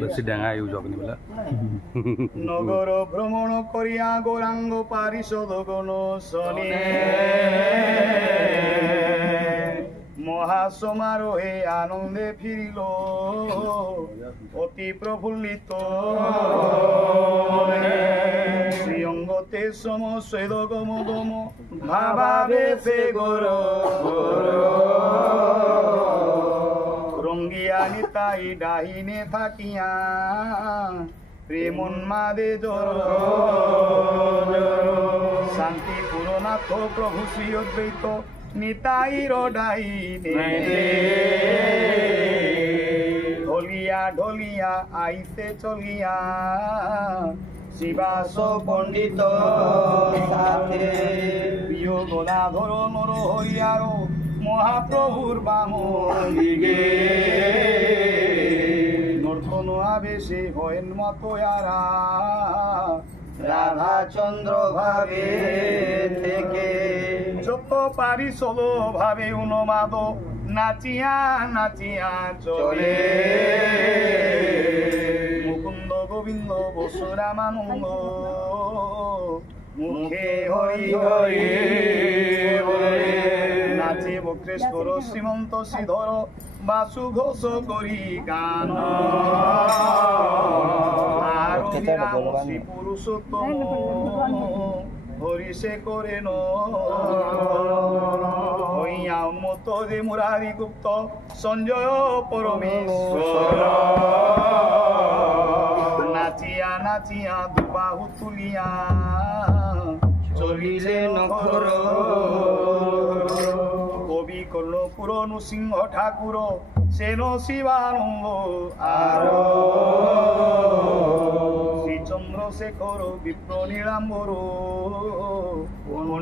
বেশি ডাঙা ইউজ বলে নগর ভ্রমণ করিয়া গৌরাঙ্গ পারিষদ গণ শনি মহাসমারোহে আনন্দে ফিরিল অতি প্রফুল্লিত শ্রীঅঙ্গতে সম স্বেদ গম গম ভাবাবে সে গর রঙ্গিয়া নিতাই ডাহিনে থাকিয়া প্রেমন্মাদে জর শান্তি পুরনাথ প্রভু শ্রী অদ্বৈত নিতাইর ডাইনে ঢলিয়া ঢলিয়া আইতে চলিয়া শিবাস পণ্ডিত সাথে প্রিয় গদাধর নর হরিয়ার মহাপ্রভুর বামদিগে নর্তন আবেশে হয়েন মতয়ারা রাধাচন্দ্র ভাবে থেকে যত পারিষদ ভাবে উন্মাদ নাচিয়া নাচিয়া চলে মুকুন্দ গোবিন্দ বসু রামানন্দ মুখে হরি হরি নাচে বক্রেশ্বর শ্রীমন্ত শ্রীধর বাসু ঘোষ করি গান শ্রী পুরুষোত্তম হরি সে করে নইয়া উন্মত যে মুরারি গুপ্ত সঞ্জয় পরমেশ্বর নাচিয়া নাচিয়া দুবাহু তুলিয়া চলিলে নখর কবি কর্ণপুর নৃসিংহ ঠাকুর সেন শিবানন্দ আর শ্রীচন্দ্রশেখর বিপ্র নীলাম্বর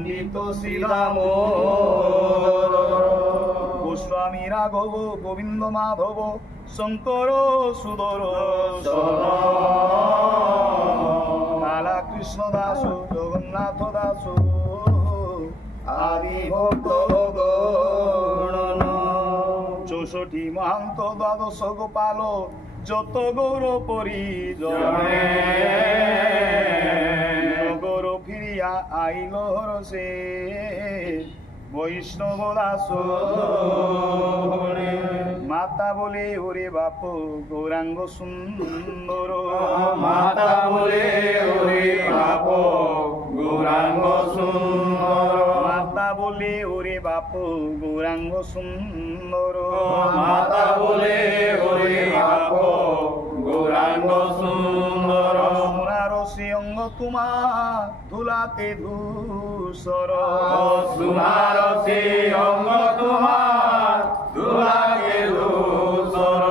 পণ্ডিত শ্রীরাম গোস্বামী রাঘব গোবিন্দ মাধব শঙ্কর সুদর কালা কৃষ্ণ দাস জগন্নাথ দাস আদি ভক্ত গণ 64 মহান্ত দ্বাদশ গোপাল যত গৌর পরিজনে নগর ফিরিয়া আইল হরসে বৈষ্ণব দাস মাতা বলে ওরে বাপ গৌরাঙ্গ সুন্দর মাতা বলে ওরে বাপ গৌরাঙ্গ সুন্দর মাতা বলে ওরে বাপ গৌরাঙ্গ সুন্দর মাতা বলে ওরে বাপ গৌরাঙ্গ সুন্দর সোনার শ্রীঅঙ্গ তোমার ধুলাতে ধূসর সোনার শ্রীঅঙ্গ তোমার ধুলাতে ধূসর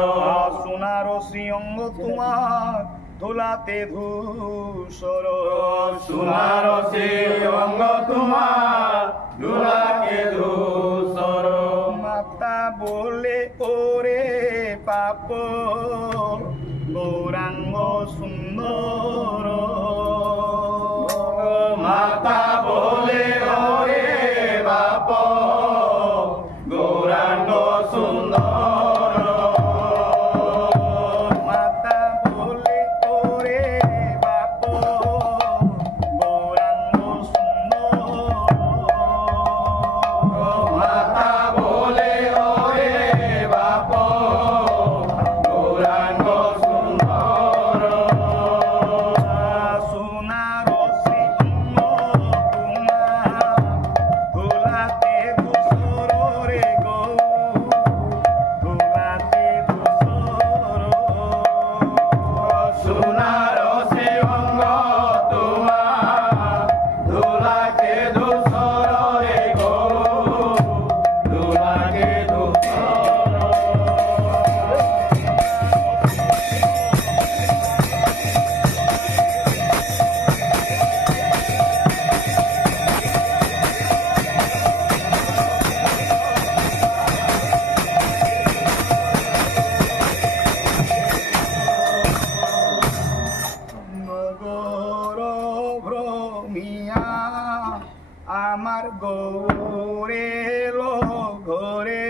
সোনার শ্রীঅঙ্গ তোমার ধুলাতে ধূসর সোনার শ্রীঅঙ্গ তোমার ধুলাতে ধূসর মাতা বলে ওরে পাপ গৌরাঙ্গ সুন্দর মাতা বলে ওরে বাপ গৌরাঙ্গ সুন্দর মাতা বলে ওরে বাপ গৌরাঙ্গ সুন্দর মাতা বলে ওরে বাপ গৌরাঙ্গ সুন্দর সোনার শ্রীঅঙ্গ তোমার ধুলাতে ধূসর রে গো ধুলাতে ধূসর সোনার শ্রীঅঙ্গ তোমার ধুলাকে ধূসর রে গো ধুলাকে ধূসর নগর ভ্রমিয়া আমার গৌরে লো ঘরে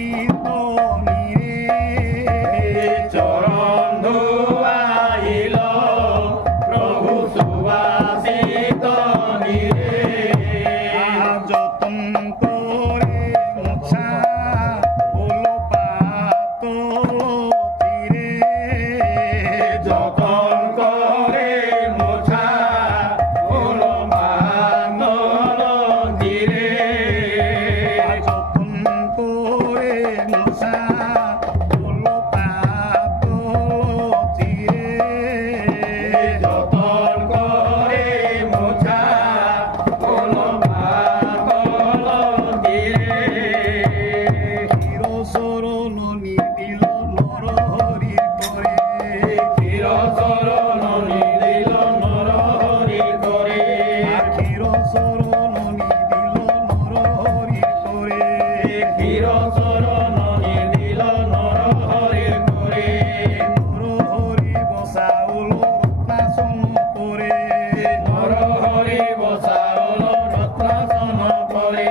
সুবাসিত নিরে চরণ ধুয়াইল প্রভু সুবাসিত নিরে যতন করে মোছা হলো পাত তীরে যতন করে মোছা হলো বানর তীরে যতন করে মোছা হলো পাত তীরে যতন করে মোছা হলো বানর তীরে চিরচরণ নিদিল নরহরির করে চিরচরণ নিদিল নরহরি করে চিরচরণ নিদিল নরহরির করে চিরচরণ নিদিল নরহরি করে নরহরি বসাউল রত্নাসন করে নরহরি বসাউল রত্নাসন করে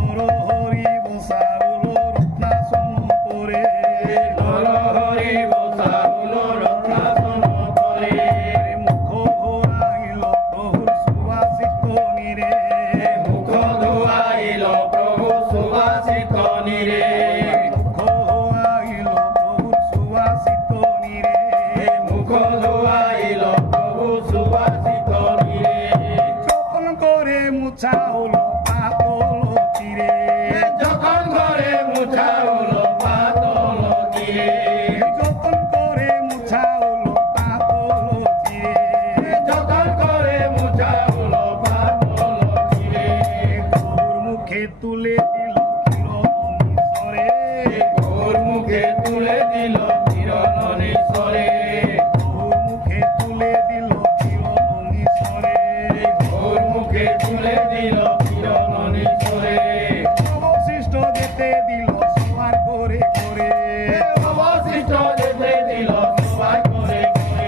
নরহরি বসাউল রত্নাসন করে নরহরি বসাউল রত্নাসন করে মুখ ঘোরাইল প্রভুর সুবাসিত নিরে মুখ ধুয়াইল প্রভু সুবাসিত নিরে মুখ ঘোরাইল প্রভুর সুবাসিত নিরে মুখ ধুয়াইল প্রভু সুবাসিত নিরে যতন করে মুছা হলো পাতল তীরে যখন ঘরে মুছা হলো পাতল তীরে যতন করে মুছা হলো পাতল তীরে যখন করে মুছা হলো পাতল তীরে গরুর মুখে তুলে দিল ক্ষীরমণিশ্বরে ঘোর মুখে তুলে দিল কিরণেশ্বরে গরুর মুখে তুলে দিল ক্ষীরমণিশ্বরে ঘোর মুখে তুলে দিল কিরণেশ্বরে অবশিষ্ট যেতে দিল সবার করে করে অবশিষ্ট যেতে দিল সবাই করে করে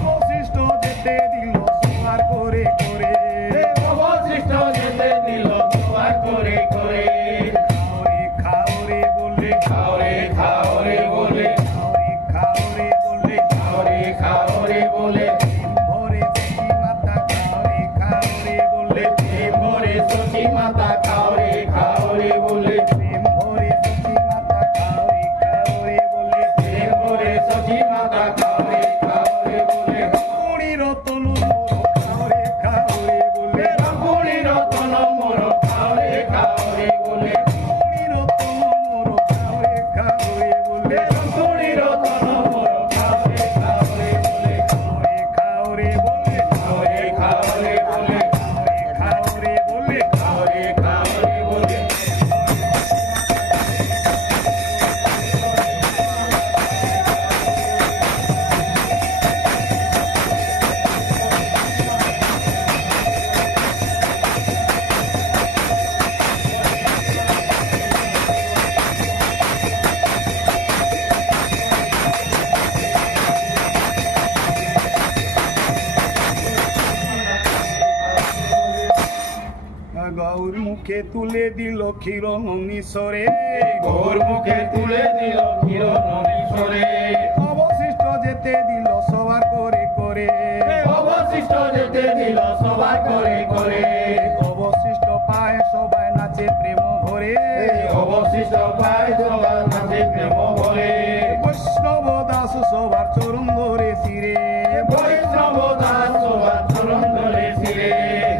অবশিষ্ট যেতে দিল সবার করে করে অবশিষ্ট যেতে দিল সবাই করে করে খাওরে বলে খাওরে খাওরে বলে খাওরে বলে খাওরে খাওরে বলে ভরে দেখি মাতা খাওরে বলে প্রেম ভরে সখী মাতা খাওরে খাওরে বলে প্রেম ভরে দেখি মাতা খাওরে বলে প্রেম ভরে সখী মাতা খাওরে খাওরে বলে কুড়ি রতন খাওরে বলে রঘুনি রতন মোর খাওরে খাওরে বলে কুড়ি রতন খাওরে বলে রঘুনি রতন মোর খাওরে খাওরে বলে খাওরে বলে খাওরে খাওরে বলে খাওরে বলে খাওরে খাওরে বলে গৌর মুখে তুলে দিল ক্ষীরমণিশ্বরে ঘোর মুখে তুলে দিল কিরণেশ্বরে অবশিষ্ট যেতে দিল সবার করে করে অবশিষ্ট যেতে দিল সবাই করে করে অবশিষ্ট পায় সবাই নাচে প্রেম ভরে অবশিষ্ট পায় সবার নাচে প্রেম ভরে বৈষ্ণব দাস সবার চরণ ধরে শিরে বৈষ্ণব দাস সবার চরণ ধরে শিরে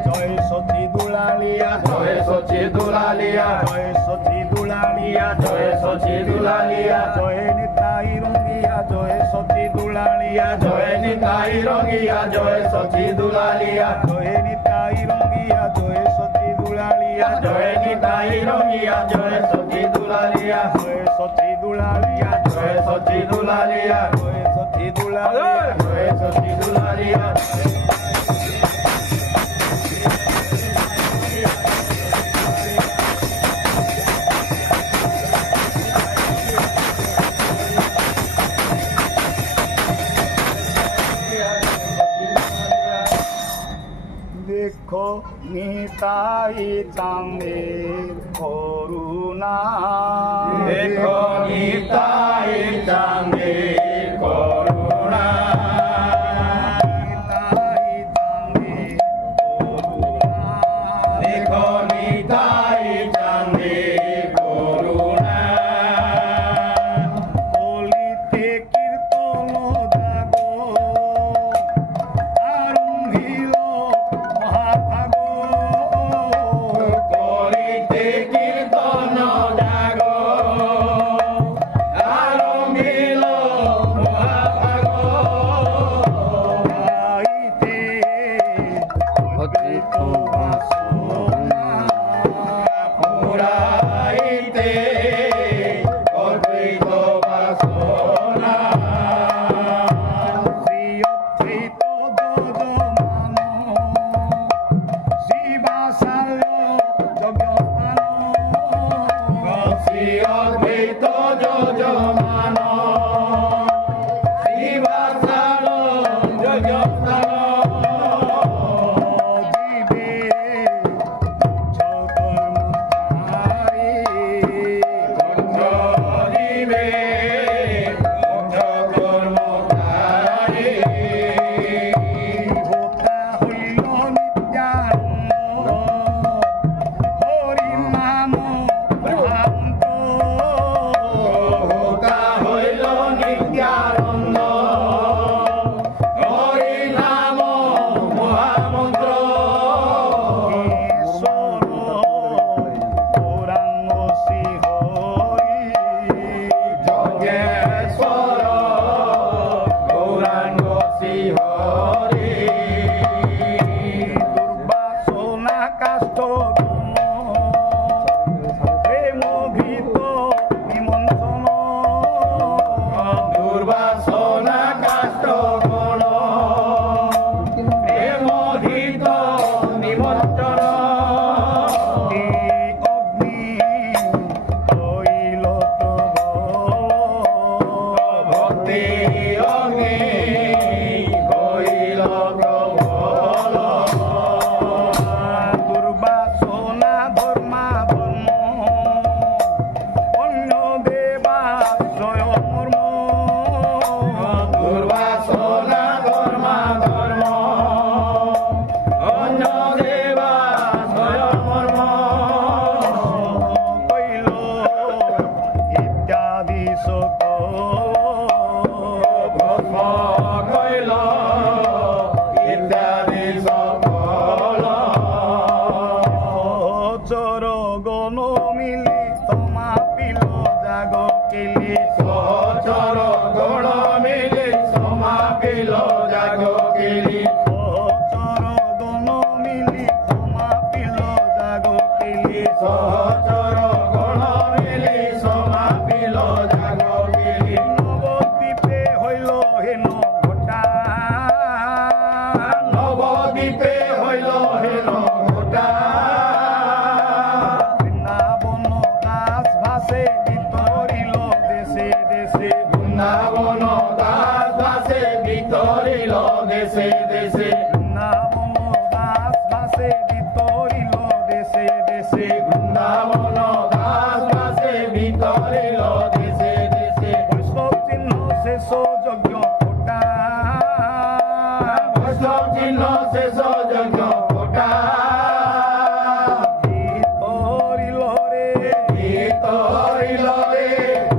জয় সতী দুলালিয়া জয় সচি দুলালিয়া জয় সতী দুলালিয়া জয় সচি দুলালিয়া জয় নিতাই রঙ্গিয়া জয় সতী দুলালিয়া জয় নিতাই রঙিয়া জয় সচি দুলালিয়া জয় নিতাই রঙ্গিয়া জয় সতী দুলালিয়া জয় নিতাই রঙিয়া জয় সচি দুলালিয়া জয় সতী দুলালিয়া জয় সচি দুলালিয়া জয় সতী দুলালিয়া জয় সচি দুলালিয়া নিতাই চাঁদের করুণা দেখো নিতাই চাঁদের করুণা নিতাই চাঁদের করুণা দেখো নিতাই চাঁদের করুণা বলিতে কীর্তন জাগো আরম্ভিল মহাভাগ করিতে কীর্তন জাগো আরম্ভিল মহাভাগ গাইতে অদ্বৈত বাসনা পুরাইতে অদ্বৈত বাসনা শ্রী অদ্বৈত যজমান শিবাচার্য যজ্ঞস্থান শ্রী অদ্বৈত যজমান শিবাচার যজ্ঞস্থান জীবে জগন্মাতারি জীবে কর্মধারী হোতা হইল নিত্যানন্দ হরি নাম মহান্ত হোতা হইল নিত্যানন্দ হরি নাম মহামন্ত্র ঈশ্বর গৌরাঙ্গ শ্রী হরি যজ্ঞেশ্বর গৌরাঙ্গ শ্রী হরি দুর্বাসনা কাষ্ঠ প্রেম ভীত নিমন্ত্রণ দুর্বাসনা কাষ্ঠ গণ প্রেমহিত নিমন্ত্রণ অগ্নি হইল ভক্তি অগ্নি হইল প্রবল দুর্বাসনা ধর্মাধর্ম অন্য দেবাশ্রয় মর্ম দুর্বাসনা ধর্মা ধর্ম অন্য দেবা স্বয়ং মর্ম কইল ইত্যাদি সকল ভস্ম কইল ইত্যাদি সকল চর গণ মিলি তোমা পিল জাগ কেলি সহচর গণ মিলি সমাপিল জাগ কেলি চর গণ মিলি তোমা পিল জাগ কেলি সহচর গণ মিলি সমাপিল জাগ কেলি নবদ্বীপে হইল হেন ঘটা নবদ্বীপে হইল হেন ঘটা বৃন্দাবন দাস ভাসে বিতরিল দেশে দেশে বৃন্দাবন দাস ভাসে বিতরিল দেশে দেশে বৃন্দাবন দাস ভাসে বিতরিল দেশে দেশে বৃন্দাবন দাস ভাসে বিতরিল দেশে দেশে বৈষ্ণব চিহ্ন শেষ যজ্ঞ ফোটা বৈষ্ণব চিহ্ন শেষ যজ্ঞ ফোটা বিতরিল রে বিতরিল রে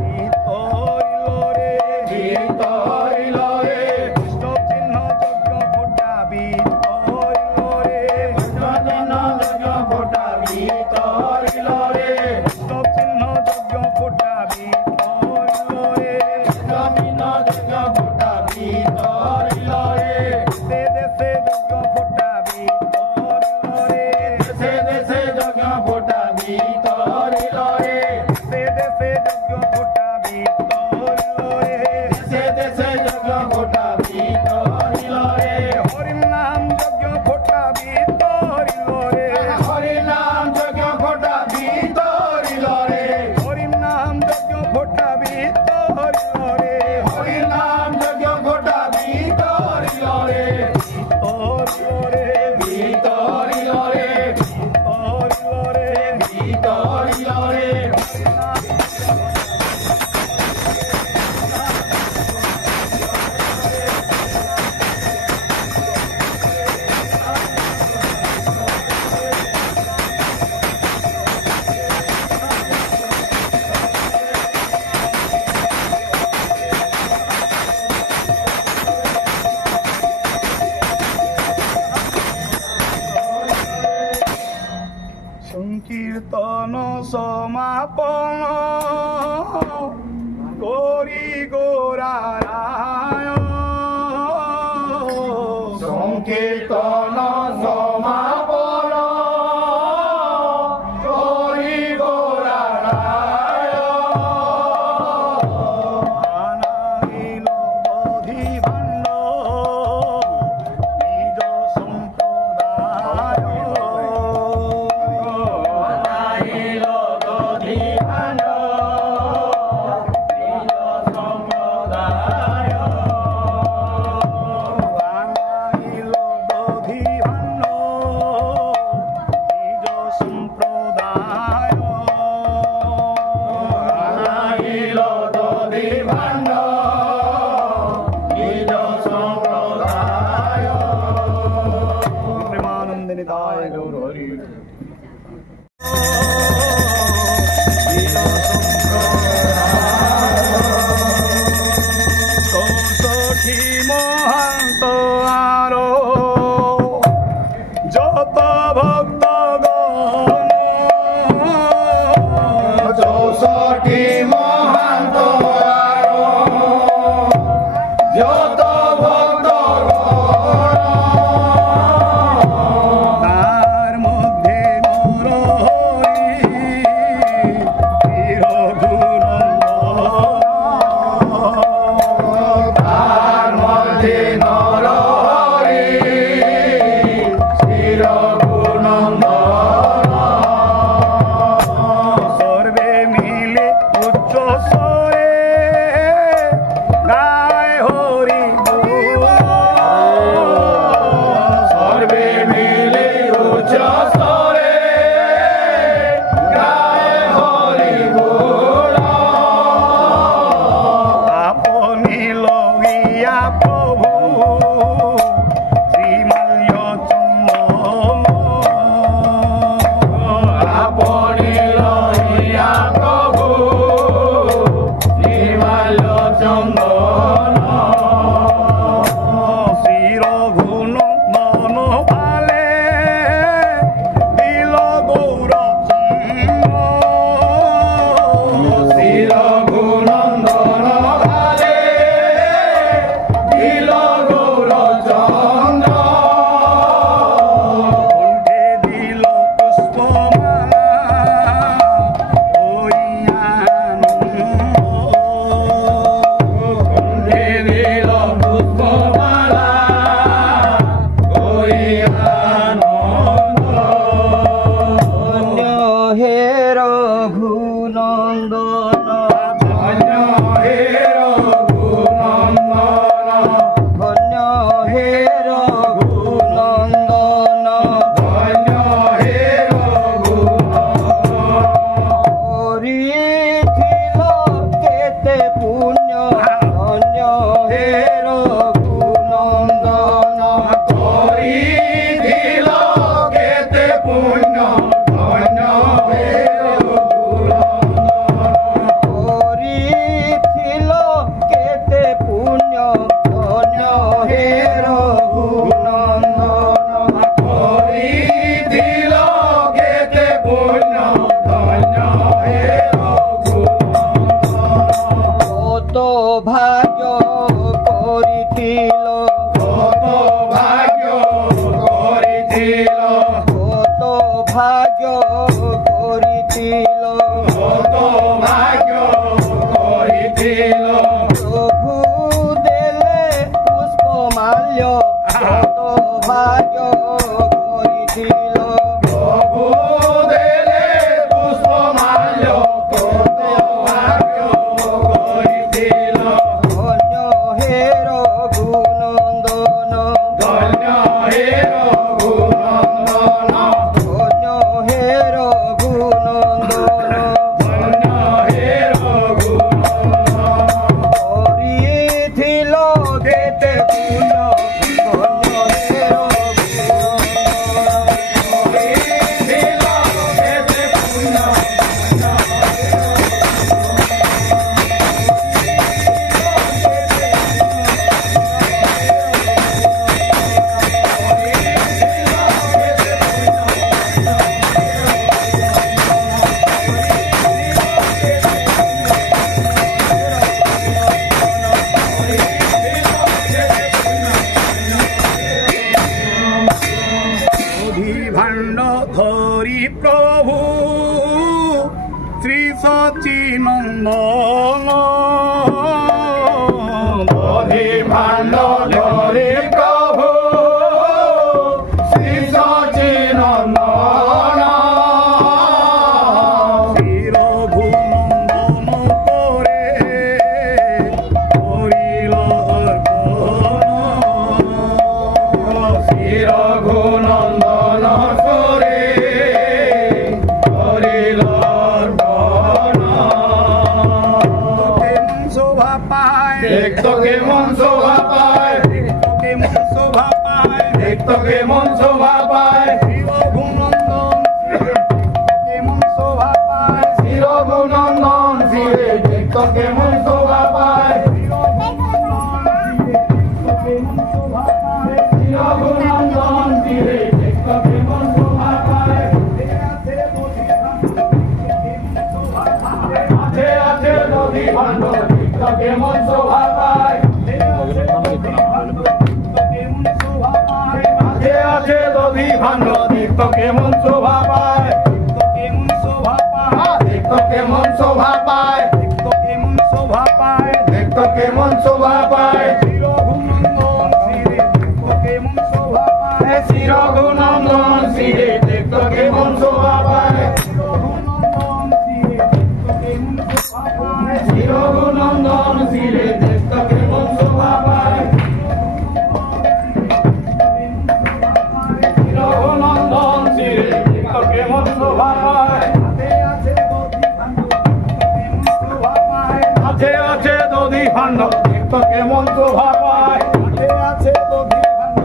বিতরিল রে বিতরিল রে বৈষ্ণব চিহ্ন যজ্ঞ ফোটা বিতরিল রে বৈষ্ণব চিহ্ন যজ্ঞ ফোটা বিতরিল রে বৈষ্ণব চিহ্ন যজ্ঞ ফোটা বিতরিল রে বৈষ্ণব চিহ্ন যজ্ঞ ফোটা বিতরিল রে দেশে দেশে যজ্ঞ ফোটা বিতরিল রে দেশে দেশে যজ্ঞ ফোটা বিতরিল রে দেশে দেশে যজ্ঞ ফোটা বিতরিল রে দেশে দেশে যজ্ঞ ফোটা বিতরিল রে হরি নাম যজ্ঞ ফোটা বিতরিল রে হরি নাম যজ্ঞ ফোটা বিতরিল রে হরি নাম যজ্ঞ ফোটা বিতরিল রে হরি নাম যজ্ঞ ফোটা বিতরিল রে বিতরিল রে বিতরিল রে আপন করি গোরায় সংকীর্তন সমাপন করি গোরায় আনাইল দধি ভাণ্ড নিজ সম্প্রদায় আনাইল দধি ভাণ্ড নিজ সম্প্রদায় আনাইল দধি ভাণ্ড নিজ সম্প্রদায় আনাইল দধি ভাণ্ড নিজ সম্প্রদায় প্রেমানন্দিনী তায় গৌর হরি চৌষঠি মহান্ত আরো যত ভক্ত চৌষঠি মহান্ত যত ভক্ত তার মধ্যে তার মধ্যে নরহরি চির গুণন্দন সর্বে মিলে উচ্চ স্বরে গায় হরি সর্বে মিলে উচ্চ স্বরে গায় হরি গুণ আপনি লইয়া প্রভু শ্রীমাল্য চন্দন আপনি লইয়া প্রভু নির্মাল্য চন্দন শির গুণ মন পালে দিল গৌর শির গুণন্দন ভালে দিল গৌর চন্দ্র কণ্ঠে দিল পুষ্পমালা কণ্ঠে দিল পুষ্পমালা ওই আনন্দ হে রঘুনন্দন ধন্য হে রঘুনন্দন ধন্য হে রঘুনন্দন ধন্য হে রঘুনন্দন করিছিল কেতে পুণ্য ধন্য হে রঘুনন্দন করিছিল কেতে পুণ্য ধন্য হে রঘুনন্দন করিছিল কেতে পুণ্য ধন্য হে রঘুনন্দন করিছিল কেতে পুণ্য ধন্য হে রঘুনন্দন কত ভাগ্য করিছিল কত ভাগ্য করিছিল কত ভাগ্য করিছিল কত ভাগ্য করিছিল প্রভু দেলে পুষ্পমাল্য কত ভাগ্য করিছিল প্রভু দেলে পুষ্পমাল্য কত ভাগ্য করিছিল ধন্য হে রঘুনন্দন ধন্য হে রঘুনন্দন ধন্য হে রঘুনন্দন ধন্য হে রঘুনন্দন করিছিল কেতে পুণ্য ধন্য হে রঘুনন্দন নন্দন দধি ভাণ্ড ধরি প্রভু শ্রী সচিনন্দন শ্রী রঘুনন্দন করে করিল অর্পণ শ্রী রঘুনন্দন করে করিল অর্পণ। শোভা পায় দেখতো কেমন শোভা পায়, কেমন শোভা পায় দেখতো কেমন শোভা পায়, শ্রী রঘুনন্দন কেমন শোভা পায় শ্রী রঘুনন্দন শ্রীরে দেখতো কেমন শোভা পায়, শ্রী রঘুনন্দন শ্রীরে দেখতো কেমন শোভা পায়। আছে আছে নদী ভাণ্ড দেখতো কেমন শোভা পায়, আছে আছে নদী ভাণ্ড দেখতো কেমন শোভা পায়, কেমন শোভা পায় দেখতো কেমন শোভা পায়, কেমন শোভা পায় দেখতো কেমন শোভা পায়, শ্রী রঘুনন্দন শ্রী কেমন শোভা পায় শ্রী রঘুনন্দন শ্রীরে দেখতো কেমন শোভা পায়, শ্রী রঘুনন্দন শ্রীরে দেখতো কেমন শোভা পায়, শ্রী রঘুনন্দন শ্রীরে দেখতো কেমন শোভা পায়। আছে আছে দধি ভাণ্ড দেখতো কেমন শোভা পায়, আছে দধি ভাণ্ড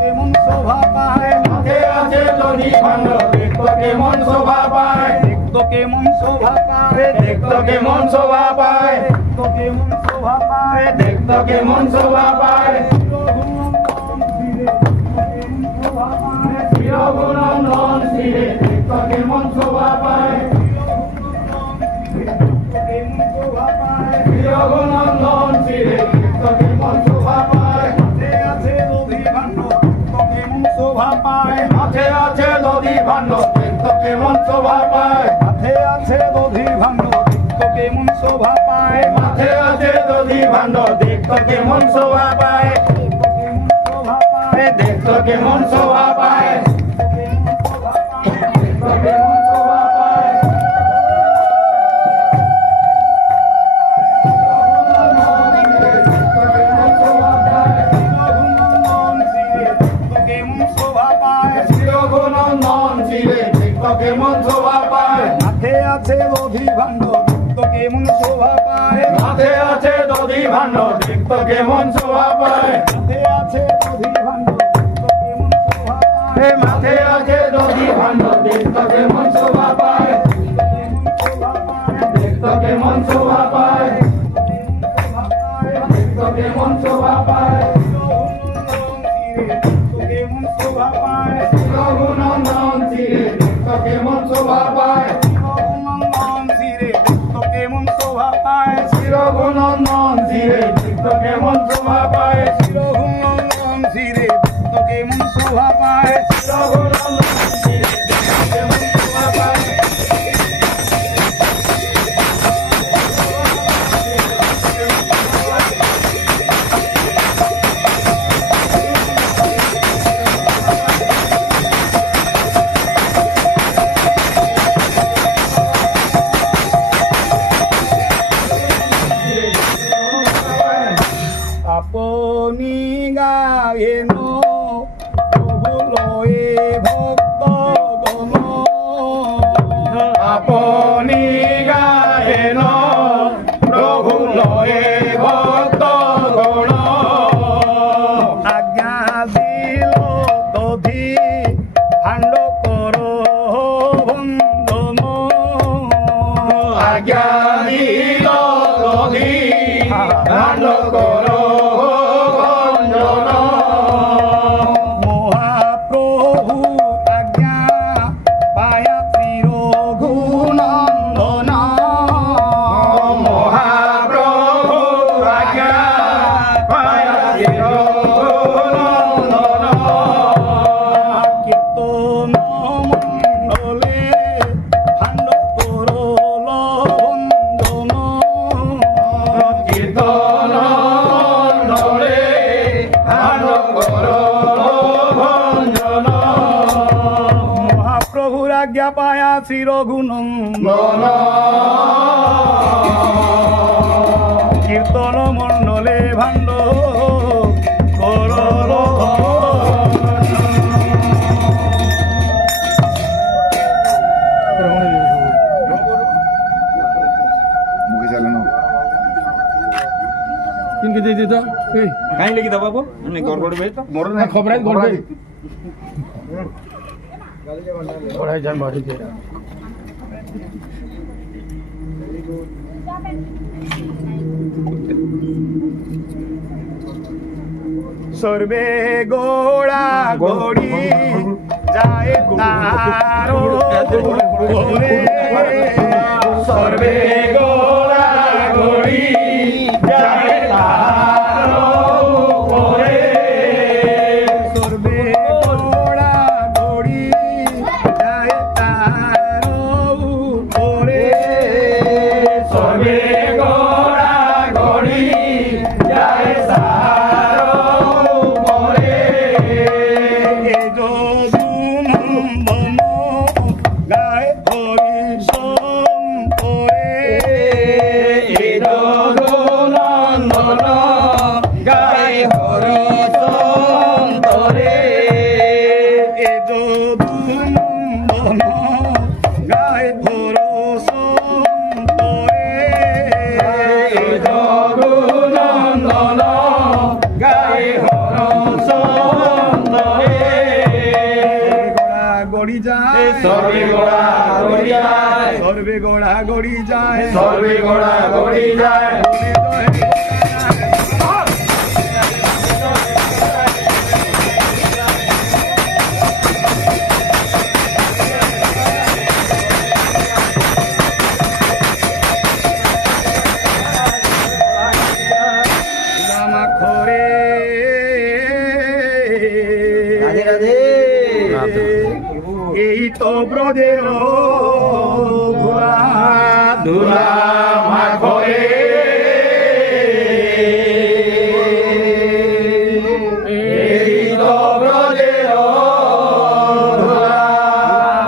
কেমন শোভা পায় আছে আছে দধি ভাণ্ড দেখতো কেমন শোভা পায়, দেখতো কেমন শোভা পায় দেখতো কেমন শোভা পায়, কেমন শোভা পায় দেখতো কেমন শোভা পায়, শ্রী রঘুনন্দন শ্রীরে দেখতো কেমন শোভা পায়, শ্রী রঘুনন্দন শ্রীরে দেখতো কেমন শোভা পায়। আছে দধি ভাণ্ড কেমন শোভা পায় আছে আছে দধি ভাণ্ড দেখতো কেমন শোভা পায়, আছে আছে দধি ভাণ্ড কেমন শোভা পায় আছে আছে দধি ভাণ্ড দেখতো কেমন শোভা পায়, দেখতো কেমন শোভা পায়, দেখতো কেমন শোভা পায়। কেমন শোভা পায় শ্রী রঘুনন্দন শ্রীরে দেখতো কেমন শোভা পায়, আছে আছে দধি ভাণ্ড কেমন শোভা পায় আছে আছে দধি ভাণ্ড দেখতো কেমন শোভা পায়, আছে দধি ভাণ্ড কেমন শোভা পায় মাঠে আছে দধি ভাণ্ড দেখতো কেমন শোভা পায়, দেখতো কেমন শোভা পায়, দেখতো কেমন শোভা পায়, কেমন শোভা পায় শ্রী রঘুনন্দন শ্রীরে দেখতো কেমন শোভা পায়, রঘুনন্দন ধীরে কেমন শোভা পায় শ্রী রঘুনন্দন শ্রীরে দেখতো কেমন শোভা পায়, রঘুনন্দন ধীরে কেমন শোভা পায় শ্রী রঘুনন্দন শ্রীরে দেখতো কেমন শোভা পায়। আপনি গায়েন প্রভু লয়ে ভক্ত গণ আপনি গায়েন প্রভু লয়ে ভক্ত গণ, আজ্ঞা দিল দধি ভাণ্ড কর বন্ধন আজ্ঞা দিল দধি ভাণ্ড কর ভঞ্জন, মহাপ্রভু আজ্ঞা পায়া শ্রী রঘুনন্দন মহাপ্রভু আজ্ঞা পায় শ্রী রঘুনন্দন, কীর্তন মণ্ডলে ভাণ্ড করল বন্ধন পায়া শ্রী রঘুনন্দন কীর্তন মণ্ডলে ভাণ্ড করল किनके दे देता ए କାହିଁ ଲେଖିଦବ ବାବୁ ମାନେ ଗଡ଼ବଡ଼ ବେ ତ ମୋର ना खबराई गोल भाई पढ़ाई जान बाड़ी दे সর্বে গোড়া গড়ি যায় তারো ওরে সর্বে গোড়া গড়ি যায় তারো ওরে সর্বে গোড়া গড়ি যায় তারো ওরে সর্বে গোড়া গড়ি যায় সর্বে গোড়া গড়ি যায় সর্বে গোড়া গড়ি যায় রাধে রাধে এই তো ব্রজের ধুলা ধুলা মাখরে এই তো ব্রজের ধুলা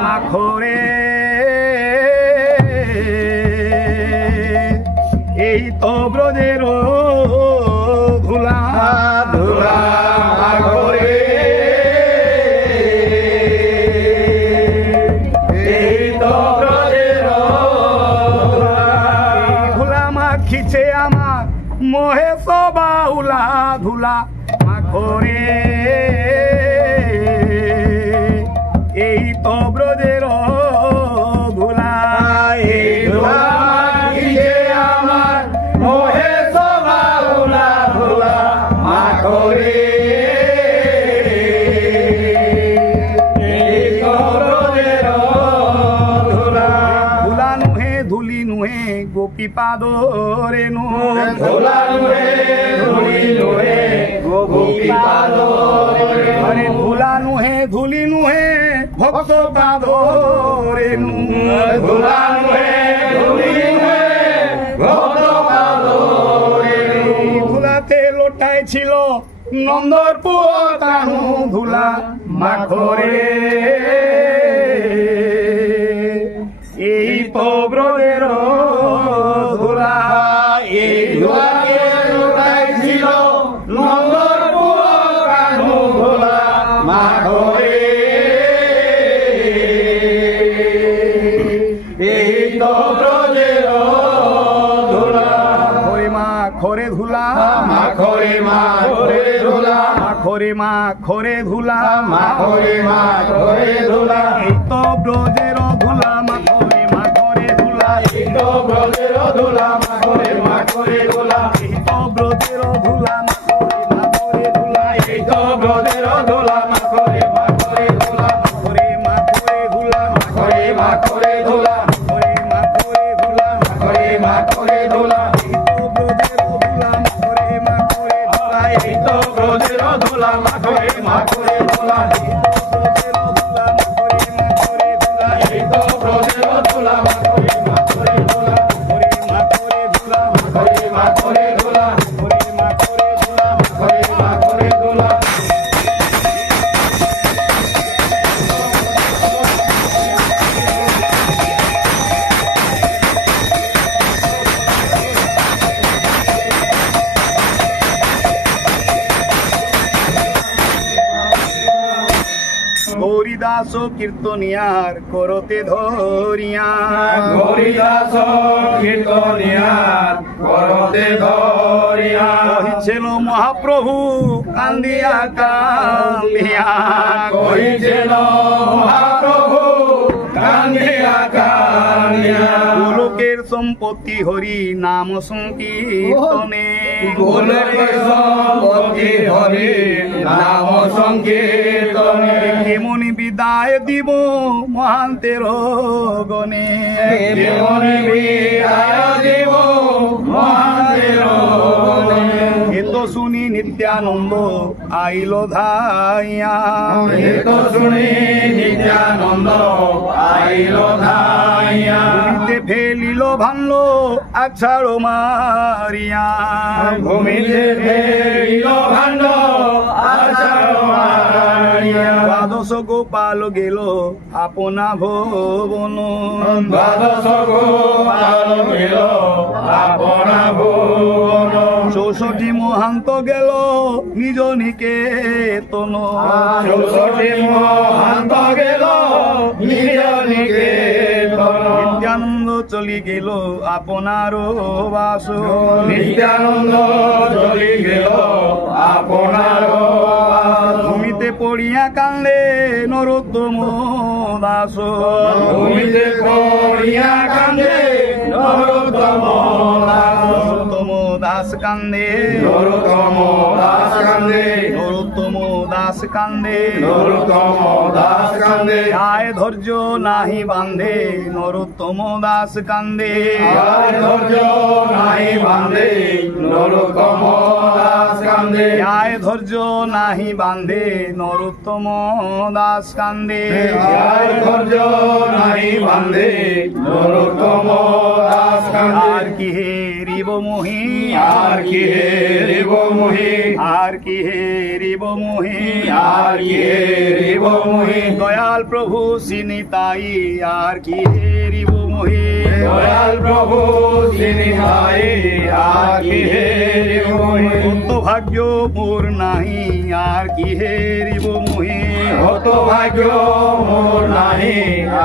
মাখরে এই তো ব্রজের ধুলা ধুলা মাখরে খিচে আমার মহেশ বাউলা ধুলা মাখরে এই তো ব্রজের ধুলা এই ধুলা খিচে আমার মহেশ বাউলা ধুলা মাখরে এই তো ব্রজের ধুলা ধুলা নুহে ধুলি নুহে গোপী পাদরে নু ধুলা নুহে ধুলি নুহে গোপী পাদরে আরে ধুলা নুহে ধুলি নুহে ভক্ত পাদরে নু ধুলা নুহে ধুলি নুহে ভক্ত পাদরে ধুলাতে লোটায় ছিল নন্দর পুতানু ধুলা মাখরে এই তো ব্রজের ধুলা এই ধুলাকে লোটাইছিল নন্দর পুতানু ধুলা মাখরে এই তো ব্রজের ধুলা খরে মা খরে ধুলা মাখরে মা খরে ধুলা মাখরে মা খরে ধুলা মাখরে মা খরে ধুলা এই তো ব্রজের ধুলা মাখরে মা খরে ধুলা এই তো ব্রজের ধুলা মাখরে মা খরে ধুলা এই তো ব্রজের ধুলা মাখরে মা খরে ধুলা এই তো ব্রজের ধুলা মাখরে মা খরে ধুলা মাখরে মা খরে ধুলা মাখরে মা খরে ধুলা মাখরে মা খরে ধুলা মাখরে মা খরে ধুলা এই তো ব্রজের ধুলা মাখরে মা খরে ধুলা এই তো ব্রজের ধুলা মাখরে মা খরে ধুলা মাখরে মা খরে ধুলা মাখরে মা খরে ধুলা হরিদাস কীর্তনিয়ার করতে ধরিয়া হরিদাস কীর্তনিয়ার করতে ধরিয়া কহিছিল মহাপ্রভু কান্দিয়া কান্দিয়া কহিছিল মহাপ্রভু কান্দিয়া কান্দিয়া গোলকের সম্পত্তি হরি নাম সংকীর্তনে গোলকের সম্পত্তি হরি নাম সংকীর্তনে কেমন বিদায় দিব মহান্তের গণে কেমন বিদায় দিব মহান্তের গণে এত শুনি নিত্যানন্দ আইল ধাইয়া এত শুনি নিত্যানন্দ আইল ধাইয়া ভূমিতে ফেলিল ভাঙল আছাড়ো মারিয়া ভূমিতে ফেলিল ভাণ্ড আছাড় মারিয়া দ্বাদশ গোপাল গেল আপনা ভবন দ্বাদশ গোপাল গেল আপনা ভুবন 64 মহান্ত গেল নিজ নিকেতন 64 মহান্ত গেল নিজ নিকেতন নিত্যানন্দ চলি গেল আপনার বাস নিত্যানন্দ চলি গেল আপনার ভূমিতে পড়িয়া কান্দে নরোত্তম দাস ভূমিতে পড়িয়া কান্দে নরোত্তম দাস নরোত্তম দাস কান্দে নরোত্তম দাস কান্দে নরোত্তম দাস কান্দে নরোত্তম দাস কান্দে আয় ধৈর্য নাহি বান্ধে নরোত্তম দাস কান্দে আর ধৈর্য নাই বান্ধে নরোত্তম দাস কান্দে আয় ধৈর্য নাহি বান্ধে নরোত্তম দাস কান্দে আর ধৈর্য নাই বান্ধে নরোত্তম দাস কান্দে আর কি হেরিব মোহি আর কি হেরিব মোহি আর কি হেরিব মোহি আর কি হেরিব মোহি দয়াল প্রভু সিনিতাই আর কি হেরিব মোহি দয়াল প্রভু যিনি ভাই আর কি হেরিব মোহি কত ভাগ্য মোর নাহি আর কি হেরিব মোহি কত ভাগ্য মোর নাহি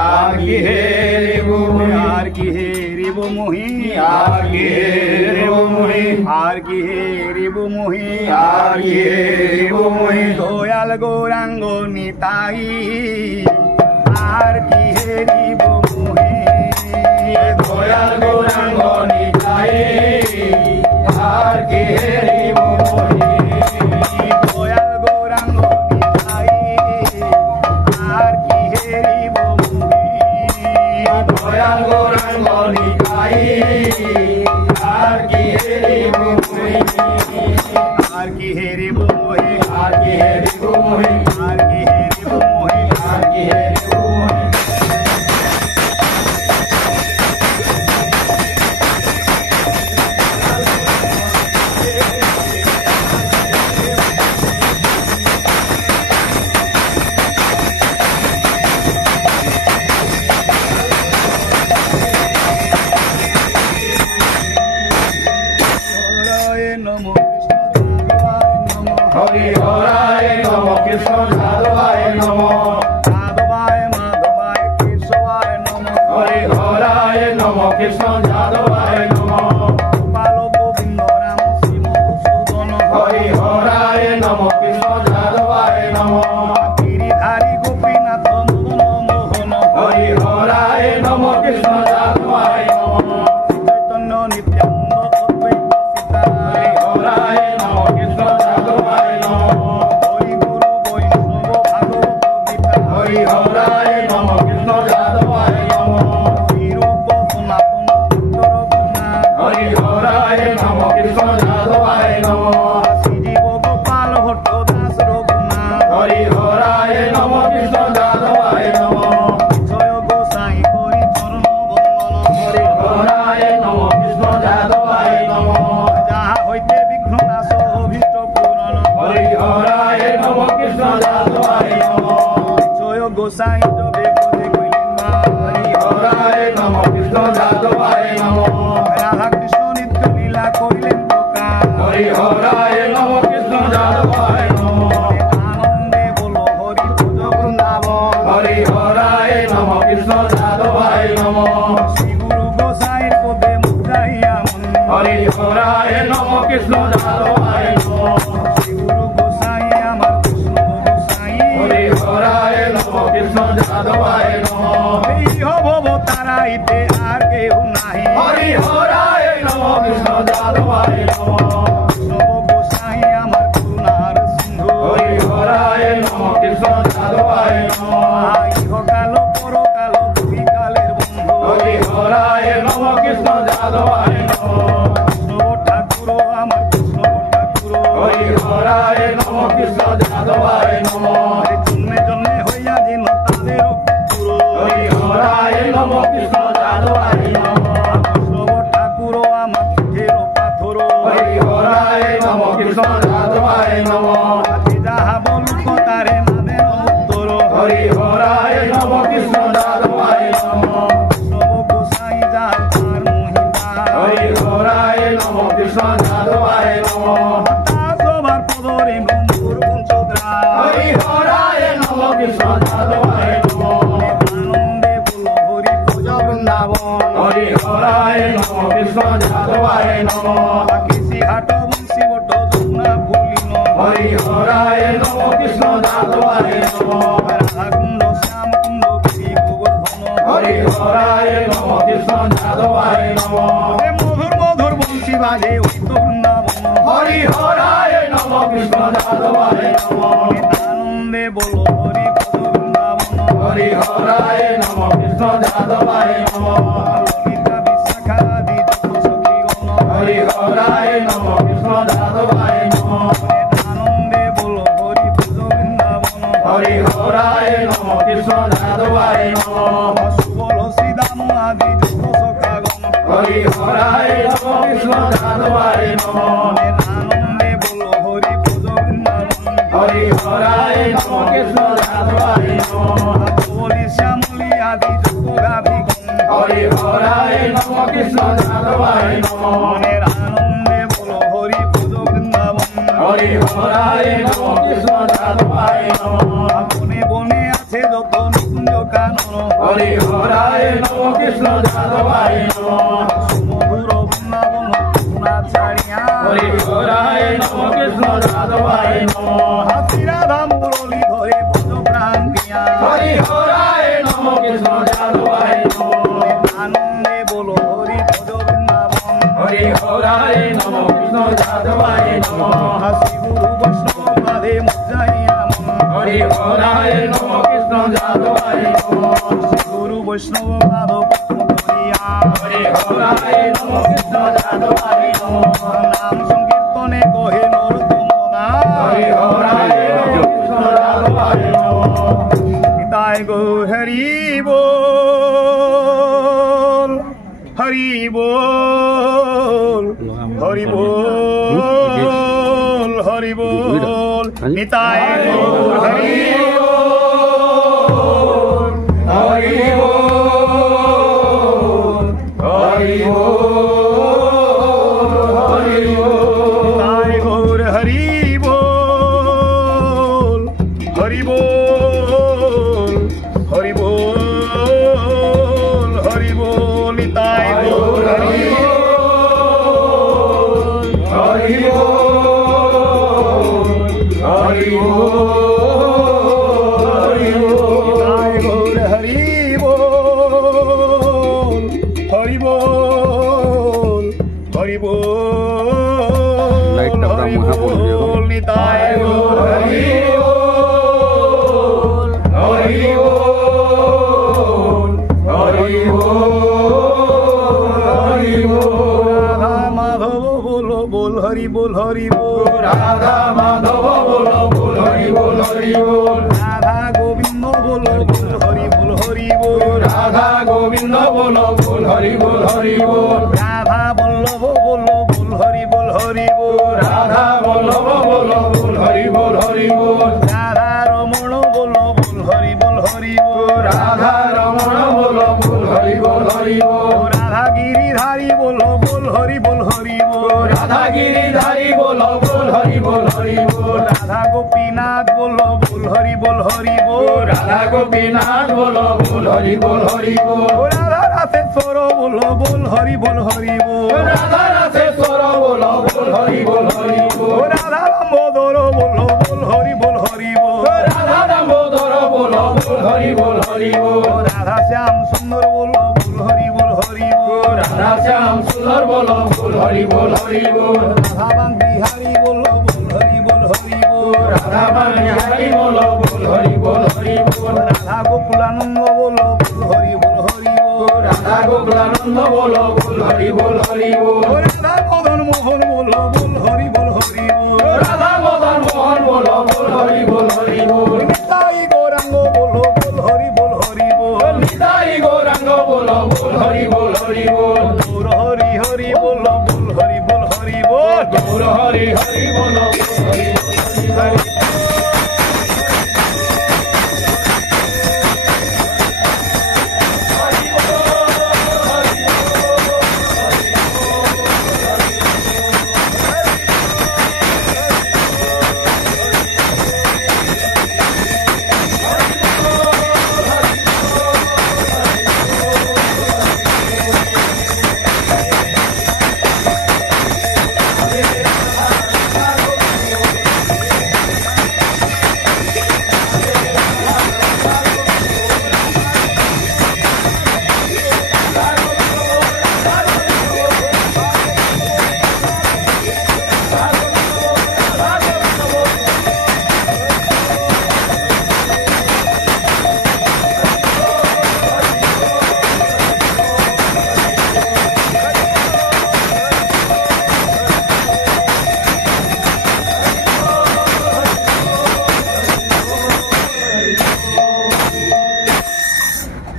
আর কি হেরিব মোহি আর কি হেরিব মোহি আর কি হেরিব মোহি আর কি হেরিব মোহি আর কি হেরিব মোহি দয়াল গৌরাঙ্গ নিতাই আর কি হেরিব মোহি দয়াল গৌরাঙ্গ নিতাই আর কি হেরিব মোহি দয়াল গৌরাঙ্গ নিতাই আর কি হেরিব মোহি দয়াল গৌরাঙ্গ নিতাই আর কি হেরিব মোহি আর কি হেরিব মোহি আর কি হেরিব মোহি আর কি হেরিব মোহি আর কি হেরিব মোহি হরায় নমঃ কৃষ্ণ যাদবায় নমঃ হরি হরায় নম কৃষ্ণ যাদবায় নম যাদবায় মাধবায় কেশবায় নমঃ হরি হরায় নম কৃষ্ণ যাদবায় নম গোপাল গোবিন্দ রাম শ্রী মধুসূদন হরি হরায় নম কৃষ্ণ যাদবায় নম গিরিধারী গোপীনাথ মদন মোহন হরি হরায় নম কৃষ্ণ যাদবায় নম চৈতন্য নিত্যানন্দ অদ্বৈত সীতা হরি হরায় নম কৃষ্ণ যাদবায় নম হরি গুরু বৈষ্ণব ভাগবত গীতা হরি হরায় নম কৃষ্ণ যাদবায় নম শ্রীরূপ সনাতন উত্তর কন্যা হরি হরায় নম কৃষ্ণ যাদবায় নম শ্রীজীব গোপাল ভট্ট দাস রঘুনাথ হরি হরায় নম কৃষ্ণ যাদবায় নম জয় গোসাই হরি চরণ বন্দন হরি হরায় নম কৃষ্ণ যাদবায় নম যাহা হইতে বিঘ্ন নাশ অভীষ্ট পূরণ হরি হরায় নম কৃষ্ণ যাদবায় নম জয় গোসাই জবে পদে কইলেন মা হরি হরায় নম কৃষ্ণ যাদবায় নম রাধা কৃষ্ণ নিত্য লীলা করিলেন প্রকাশ হরি হরায় নম কৃষ্ণ যাদবায় নম আনন্দে বলো হরি ভজ বৃন্দাবন হরি হরায় নম কৃষ্ণ যাদবায় নম গুরু গোসাই আমার কৃষ্ণ গোসাই হরি হরায় নম কৃষ্ণ যাদবায় নম এই হব তারাইতে আর কেউ নাই হরি হরায় নম কৃষ্ণ যাদবায় নম নব গোসাই আমার করুণার সিন্ধু হরি হরায় নম কৃষ্ণ যাদবায় নম ইহকাল পরকাল দুই কালের বন্ধু হরি হরায় নম কৃষ্ণ যাদবায় নম কৃষ্ণ ঠাকুর আমার কৃষ্ণ ঠাকুর হরি হরায় নম কৃষ্ণ যাদবায় নম জন্মে জন্মে হইয়া দিন তাদের পুরো হরি হরায় নম কৃষ্ণ যাদবায় নম কৃষ্ণ ঠাকুর আমার পিঠের পাথর হরি হরায় নম কৃষ্ণ যাদবায় নম যাহা বলুক তারে নামের উত্তর হরি হরায় নম কৃষ্ণ যাদবায় নম নব গোসাই যার তার মহিমা হরি হরায় নম কৃষ্ণ যাদবায় নম সবার পদরে বন্ধুর পঞ্চদ্রা হরি হরায় নম কৃষ্ণ যাদবায় নম আনন্দে বল হরি ভোজ বৃন্দাবন হরি হরায় নম কৃষ্ণ যাদবায় নম কৃষি হাট বংশী বট যমুনা ভুলিন হরি হরায় নম কৃষ্ণ যাদবায় নম রাধা কুণ্ড শ্যাম কুণ্ড গিরি গোবর্ধন হরি হরায় নম কৃষ্ণ যাদবায় নম মধুর মধুর বংশী বাজে ওই তো বৃন্দাবন হরি হরায় নম কৃষ্ণ যাদবায় নম আনন্দে বল হরি ভোজ বৃন্দাবন হরি হরায় নম কৃষ্ণ যাদবায় নম ললিতা বিশাখাদি যত সখীগণ হরি হরায় নম কৃষ্ণ যাদবায় নম আনন্দে বল হরি ভোজ বৃন্দাবন হরি হরায় নম কৃষ্ণ যাদবায় নম সুবল শ্রীদাম আদি যত সখাগণ হরি হরায় নম কৃষ্ণ যাদবায় নম আনন্দে বল হরি ভোজ বৃন্দাবন হরি হরায় নম কৃষ্ণ যাদবায় নম বলি শ্যামলি আদি যত গাভিগণ হরি হরায় নম কৃষ্ণ যাদবায় নম মনের আনন্দে বল হরি ভোজ বৃন্দাবন হরি হরায় নম কৃষ্ণ যাদবায় নম বনে বনে আছে যত নিকুঞ্জ কানন হরি হরায় নম কৃষ্ণ যাদবায় নম মধুর বৃন্দাবন না ছাড়িয়া হরি হরায় নম কৃষ্ণ যাদবায় নম হাসি রাধা মুরলি ধরে ভোজ প্রাণ দিয়া হরি হরায় নম কৃষ্ণ যাদবায় নম আনন্দে বল হরি ভোজ বৃন্দাবন হরি হরায় নম কৃষ্ণ যাদবায় নম হাসি গুরু বৈষ্ণব বাধে মজাইয়া মন হরি হরায় নম কৃষ্ণ যাদবায় নম গুরু বৈষ্ণব পাদ করিয়া হরি হরায় নম কৃষ্ণ যাদবায় নম নাম সংকীর্তনে কহে নরোত্তম দাস হরি হরায় নম কৃষ্ণ যাদবায় নম তাই গো হরি বল হরি বল হরি বল হরি বল নিতাই গো হরি হরি বল হরি বল হরি বল তাই গৌর হরি বল হরি বল হরি বল হরি বল তাই গৌর হরি হরি বল হরি বল হরি বল তাই গৌর হরি বল হরি বল হরি বল লাইটটা পুরা হরি মহা পড়বে এখন। বল নিতাই গৌর হরি হরি বল হরি বল হরি বল রাধা মাধব বলো বল হরি বল হরি বল রাধা মাধব বল বল হরি বল হরি বল রাধা গোবিন্দ বলো বল হরি বল হরি বল রাধা গোবিন্দ বল বল হরি বল হরি বল রাধা বল্লভ বলো বল হরি বল হরি বল রাধা বল্লভ বল বল হরি বল হরি বল রাধা রমণ বলো বল হরি বল হরি বল রাধা রমণ বল বল হরি বল হরি বল রাধা গিরিধারী বলো বল হরি বল হরি বল রাধা গিরিধারী বল বল হরি বল হরি বল রাধা গোপীনাথ বলো বল হরি বল হরি বল রাধা গোপীনাথ বল বল হরি বল হরি বল রাধা রাসেশ্বর বলো বল হরি বল হরি বল রাধা রাসেশ্বর हरि बोल हरि बोल राधा बंदी हरि बोलो बोल हरि बोल हरि बोल राधा बंदी हरि बोलो बोल हरि बोल हरि बोल राधा गोकुलानंद बोलो बोल हरि बोल हरि बोल राधा गोकुलानंद बोलो बोल हरि बोल हरि बोल राधा मदन मोहन बोलो बोल हरि बोल हरि बोल राधा मदन मोहन बोलो बोल हरि बोल हरि बोल निताई गौरांग बोलो बोल हरि बोल हरि बोल निताई गौरांग बोलो बोल हरि बोल हरि बोल गौर हरि हरि बोलो बोल हरि बोल हरि बोल गौर हरि हरि बोलो बोल हरि बोल हरि बोल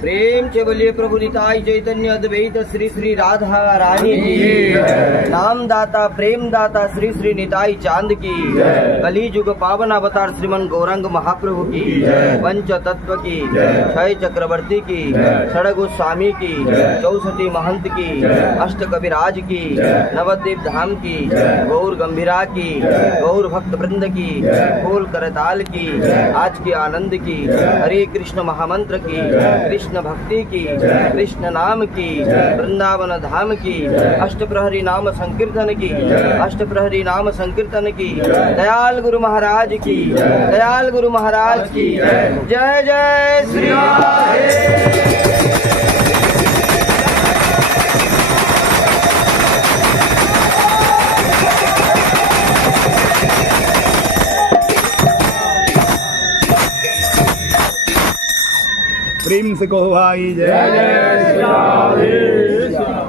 प्रेम से बोलिए प्रभु निताई चैतन्य अद्वैत श्री श्री राधा रानी की नाम दाता प्रेम दाता श्री श्री निताई चांद की कली युग पावन अवतार श्रीमन गौरांग महाप्रभु की पंच तत्व की छय चक्रवर्ती की षड गोस्वामी की 64 महंत की अष्ट कविराज की नवद्वीप धाम की गौर गंभीरा की गौर भक्त वृंद की खोल करताल की आज के आनंद की हरे कृष्ण महामंत्र की कृष्ण भक्ति की कृष्ण नाम की वृंदावन धाम की अष्ट प्रहरी नाम संकीर्तन की अष्ट प्रहरी नाम संकीर्तन की दयाल गुरु महाराज की दयाल गुरु महाराज की जय जय श्री राधे। प्रेम से कहो भाई जय जय श्री राधे। जय